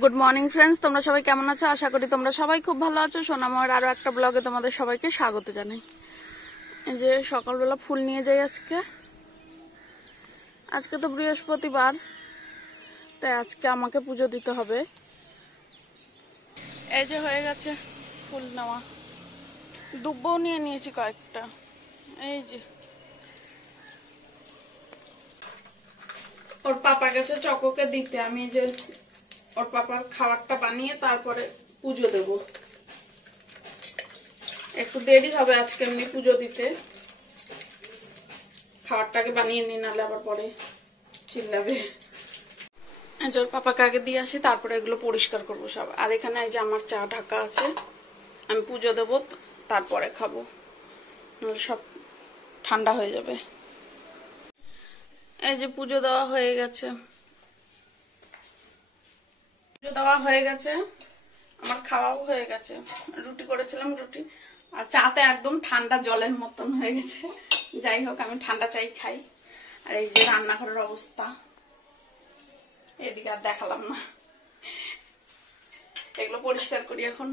Good morning friends, তোমরা সবাই কেমন আছো? আশা করি তোমরা সবাই খুব ভালো আছো। সোনাময়ের আরো একটা ব্লগে তোমাদের সবাইকে স্বাগত জানাই। এই যে সকালবেলা ফুল নিয়ে যাই আজকে তো বৃহস্পতিবার, তাই আজকে আমাকে পুজো দিতে হবে। এই যে হয়ে গেছে ফুল নেওয়া, দুব্বও নিয়ে নিয়েছি কয়েকটা। এই যে ওর পাপা গেছে চকোকে দিতে, আমি যে ওর পাপার খাবারটা বানিয়ে তারপরে পুজো দেব। একটু দেরি হবে আজকে এমনি পুজো দিতে, খাবারটাকে বানিয়ে নি, নাহলে আবার পরে চিল্লাবে। ওর পাপাকে আগে দিয়ে আসি, তারপরে এগুলো পরিষ্কার করবো সব। আর এখানে এই যে আমার চা ঢাকা আছে, আমি পুজো দেব তারপরে খাবো, নাহলে সব ঠান্ডা হয়ে যাবে। এই যে পুজো দেওয়া হয়ে গেছে, আমার খাওয়াও হয়ে গেছে। রুটি করেছিলাম, রুটি আর চাতে একদম ঠান্ডা জলের মতন হয়ে গেছে। যাই হোক, আমি ঠান্ডা চাই খাই। আর এই যে রান্নাঘরের অবস্থা, এদিকে আর দেখালাম না, এগুলো পরিষ্কার করি এখন।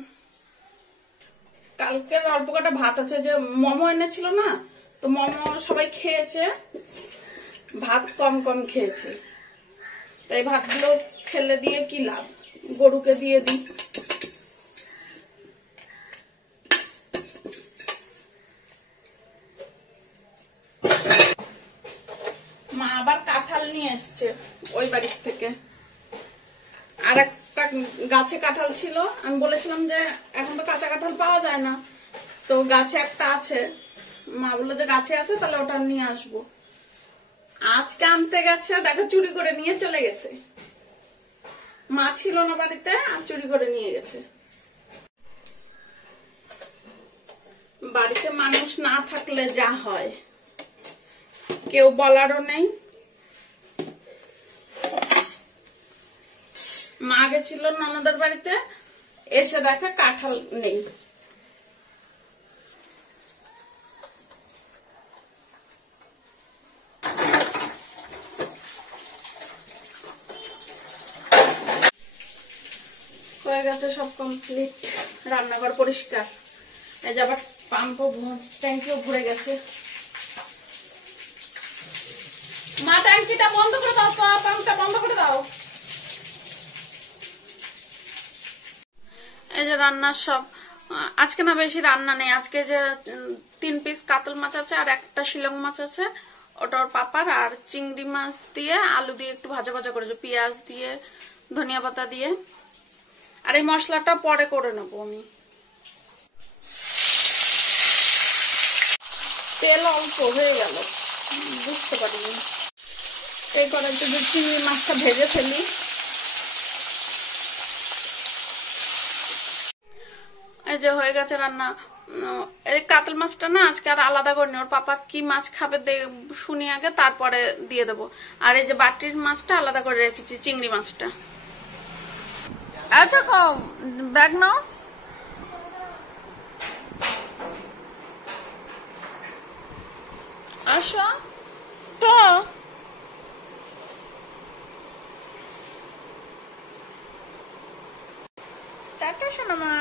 কালকের অল্প কটা ভাত আছে, যে মোমো এনেছিল না, তো মোমো সবাই খেয়েছে, ভাত কম কম খেয়েছে, তাই ভাতগুলো ফেলে দিয়ে কি লাভ, গরুকে দিয়ে দিই। মা আবার কাঁঠাল নিয়ে এসছে ওই বাড়ির থেকে, আর একটা গাছে কাঁঠাল ছিল, আমি বলেছিলাম যে এখন তো কাঁচা কাঁঠাল পাওয়া যায় না, তো গাছে একটা আছে, মা বললো যে গাছে আছে তাহলে ওটা নিয়ে আসবো। আজকে আনতে গেছে, দেখো চুরি করে নিয়ে চলে গেছে। মা ছিল না বাড়িতে, আর চুরি করে নিয়ে গেছে। বাড়িতে মানুষ না থাকলে যা হয়, কেউ বলারও নেই। মা গেছিল ননদের বাড়িতে, এসে দেখে কাঁঠাল নেই। হয়ে গেছে সব কমপ্লিট, রান্নাঘর পরিষ্কার। এই যে আবার পাম্পও ট্যাঙ্কিও ভরে গেছে। মা ট্যাঙ্কিটা বন্ধ করে দাও, পাম্পটা বন্ধ করে দাও। এই যে রান্নার সব, আজকে না বেশি রান্না নেই। আজকে যে 3 পিস কাতল মাছ আছে আর একটা শিলং মাছ আছে, ওটা ওর পাপার। আর চিংড়ি মাছ দিয়ে আলু দিয়ে একটু ভাজা ভাজা করেছে, পেঁয়াজ দিয়ে ধনিয়া পাতা দিয়ে। আর এই মশলাটা পরে করে নেবো আমি। তেল অল্প হয়ে গেল, বুঝতে পারিনি। এই কড়াইতে যে চিংড়ি মাছটা ভেজে ফেলি। এই যে হয়ে গেছে রান্না। এই কাতল মাছটা না আজকে আর আলাদা করে নি, ওর পাপা কি মাছ খাবে শুনি আগে, তারপরে দিয়ে দেবো। আর এই যে বাটির মাছটা আলাদা করে রেখেছি, চিংড়ি মাছটা। আচ্ছা কম ব্যাগ নাও। আসো তো, টাটা সোনামা।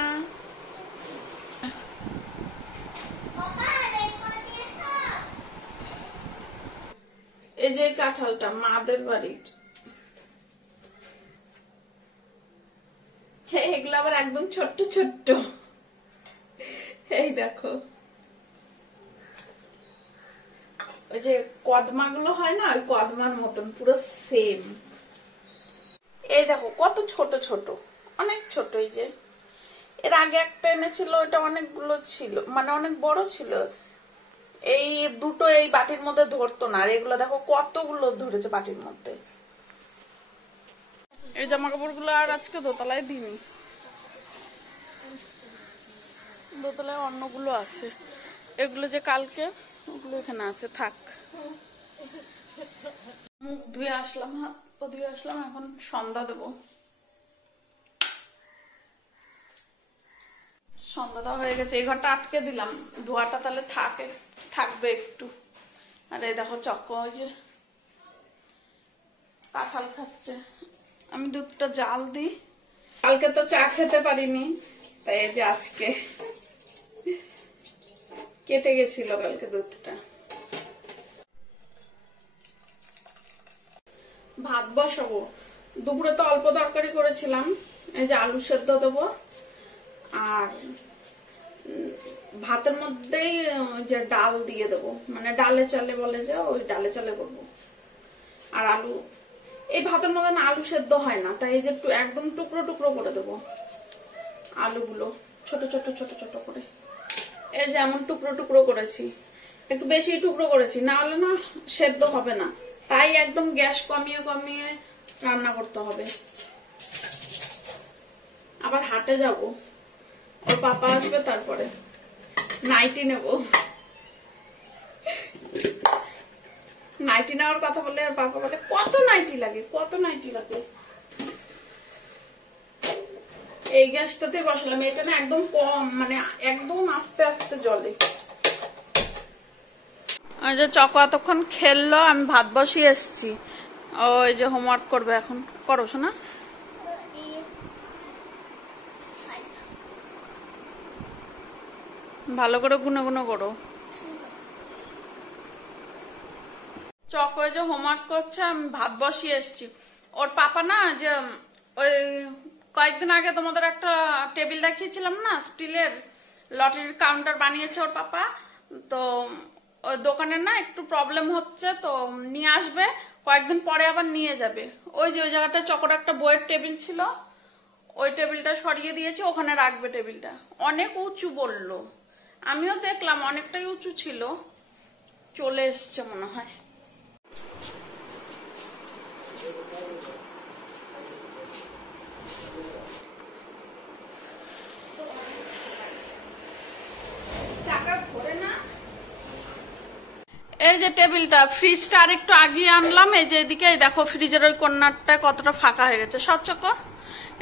এই যে কাঁঠালটা মাদের বাড়ির, এগুলো আবার একদম ছোট্ট ছোট্ট। এই দেখো, ওই যে কদমা গুলো হয় না, ওই কদমার মতন পুরো সেম। এই দেখো কত ছোট ছোট, অনেক ছোট। এই যে এর আগে একটা এনেছিল, ওটা অনেকগুলো ছিল, মানে অনেক বড় ছিল। এই দুটো এই বাটির মধ্যে ধরতো না, আর এগুলো দেখো কতগুলো ধরেছে বাটির মধ্যে। এই জামা কাপড় গুলো আর আজকে দোতলায় দিইনি, দোতলায় অন্যগুলো আছে। এগুলো যে কালকে, ওগুলো এখানে আছে, থাক। মুখ ধুয়ে আসলাম, হাত পা ধুয়ে আসলাম, এখন সন্ধ্যা দেবো। সন্ধ্যা দেওয়া হয়ে গেছে, এই ঘরটা আটকে দিলাম, ধোয়াটা তাহলে থাকবে একটু। আর এই দেখো চক্ক, ওই যে কাঁঠাল খাচ্ছে। আমি দুধটা জাল দিই, কালকে তো চা খেতে পারিনি, তাই এই যে আজকে কেটে গেছিল কালকে দুধটা। ভাত বসাবো। দুপুরে তো অল্প তরকারি করেছিলাম, এই যে আলু সেদ্ধ দেবো, আর ভাতের মধ্যেই যে ডাল দিয়ে দেবো, মানে ডালে চালে বলে যে, ওই ডালে চালে করবো। আর আলু, এই ভাতের মধ্যে না আলু সেদ্ধ হয় না, তাই এই যে একদম টুকরো টুকরো করে দেবো আলুগুলো, ছোট ছোট ছোট ছোট করে। এই যে এমন টুকরো টুকরো করেছি, একটু বেশি টুকরো করেছি, না হলে না সেদ্ধ হবে না, তাই একদম গ্যাস কমিয়ে কমিয়ে রান্না করতে হবে। আবার হাটে যাব, ওর পাপা আসবে, তারপরে নাইটি নেব। নাইটি নেওয়ার কথা বলে আর পাপা বলে কত নাইটি লাগে, কত নাইটি লাগে। এই গ্যাসটাতে বসালাম, এটা না একদম কম, মানে একদম আস্তে আস্তে জ্বলে। ওই যে চকো এতক্ষণ খেললো, আমি ভাত বসিয়ে এসছি। ওই যে হোমওয়ার্ক করবে এখন, করো শোনা। ভালো করে গুনে গুনে করো। চক ওই যে হোমওয়ার্ক করছে, আমি ভাত বসিয়ে এসছি। ওর পাপা না যে ওই কয়েকদিন আগে তোমাদের একটা টেবিল দেখিয়েছিলাম না, স্টিলের লটারির কাউন্টার বানিয়েছে ওর পাপা, তো ওই দোকানের না একটু প্রবলেম হচ্ছে, তো নিয়ে আসবে কয়েকদিন পরে, আবার নিয়ে যাবে। ওই যে ওই জায়গাটা চকর একটা বইয়ের টেবিল ছিল, ওই টেবিলটা সরিয়ে দিয়েছে, ওখানে রাখবে টেবিলটা। অনেক উঁচু বললো, আমিও দেখলাম অনেকটাই উঁচু ছিল। চলে এসছে মনে হয়। এই যে টেবিলটা, ফ্রিজটা আর একটু আগিয়ে আনলাম, এই যে এদিকে দেখো ফ্রিজের ওই কর্নারটা কতটা ফাঁকা হয়ে গেছে, স্বচ্ছক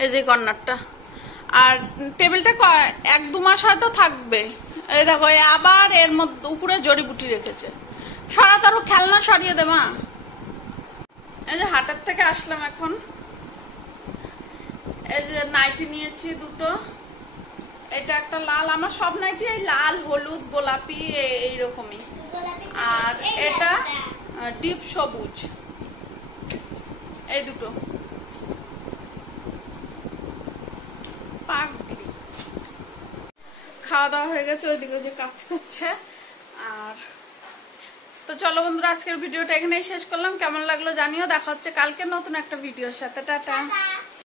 এই যে কর্নারটা। আর টেবিলটা 1-2 মাস হয়তো থাকবে। এই দেখো আবার এর মধ্যে উপরে জড়িবুটি রেখেছে। সরা তারও খেলনা সরিয়ে দে মা। এই যে হাটের থেকে আসলাম এখন, এই যে নাইটি নিয়েছি দুটো। এটা একটা লাল, আমার সব নাইটি এই লাল, হলুদ, গোলাপি এইরকমই। আর এটা ডিপ সবুজ, এই দুটো। পাগলি খাওয়া দাওয়া হয়ে গেছে, ওইদিকে যে কাজ করছে। আর তো চলো বন্ধুরা, আজকের ভিডিওটা এখানেই শেষ করলাম। কেমন লাগলো জানিও, দেখা হচ্ছে কালকে নতুন একটা ভিডিওর সাথে। টাটা।